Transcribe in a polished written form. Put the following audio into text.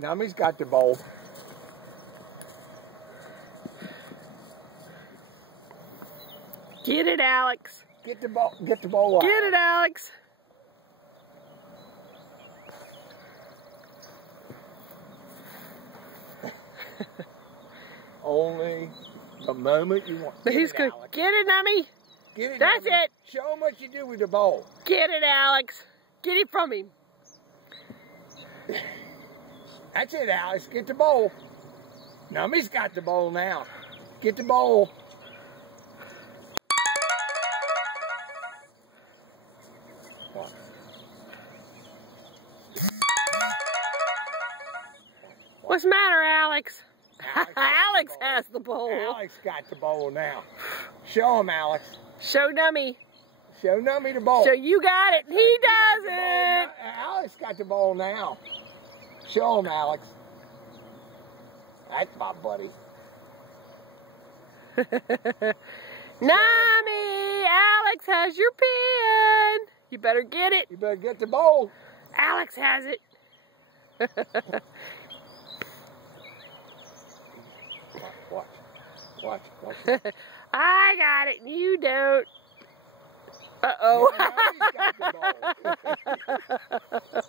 Nummy's got the bowl. Get it, Alex. Get the bowl. Get the bowl out. Get it, Alex. Only the moment you want. He's going to get it, Nummy. Get it. That's Nummy. it. Show him what you do with the bowl. Get it, Alex. Get it from him. That's it, Alex. Get the bowl. Nummy's got the bowl now. Get the bowl. What? What's the matter, Alex? Alex has the bowl. Alex got the bowl now. Show him, Alex. Show Nummy. Show Nummy the bowl. So you got it. He doesn't. Alex got the bowl now. Show him, Alex. That's my buddy. Nummy, Alex has your pen. You better get it. You better get the bowl. Alex has it. Watch. I got it, and you don't. Uh-oh. Yeah, now he's got the bowl.